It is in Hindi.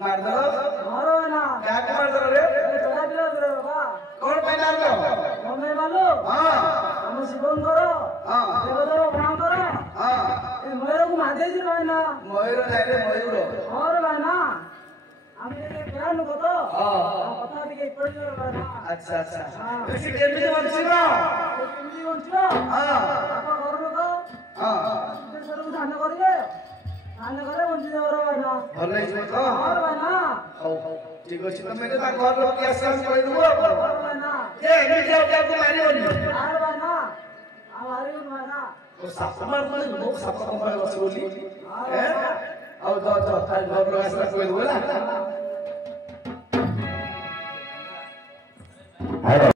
मार दो मारो ना क्या मार दो रे चला दिला रे बाबा कौन पे मार दो हमें मालूम हां हम शिवम करो हां देवदेव प्रणाम करो हां ए मयूर को मादे जी भाई ना मयूर नहीं रे मयूर और भाई ना আমি কেন কত কথা দিকে পড়ে যাবে ভাই না अच्छा अच्छा ऐसे केमिति बंची ना কেমনি বলছো हां আপা করো তো हां সরু ধান করিবে ধান করে বঞ্চি যাবে ভাই না ଭଲ ହେଇଯିବ ତ और भाई ना ହଉ ଠିକ ଅଛି ତମେ ତା ଘର ଲୋକ ଆସାମ କହିଦବୁ और भाई ना ଏ ଏମିତି ଆଉ କାହାକୁ ମାରିବନି और भाई ना हमारी भाई ना ଓ ସାପ ମାରୁନି ମୁଁ ସାପ କଣ ପାଇଁ ବସି ବୋଲି ଆଉ ତ ଘର ଲୋକ ଆସିଲା କହିଦବୁ ହେଲା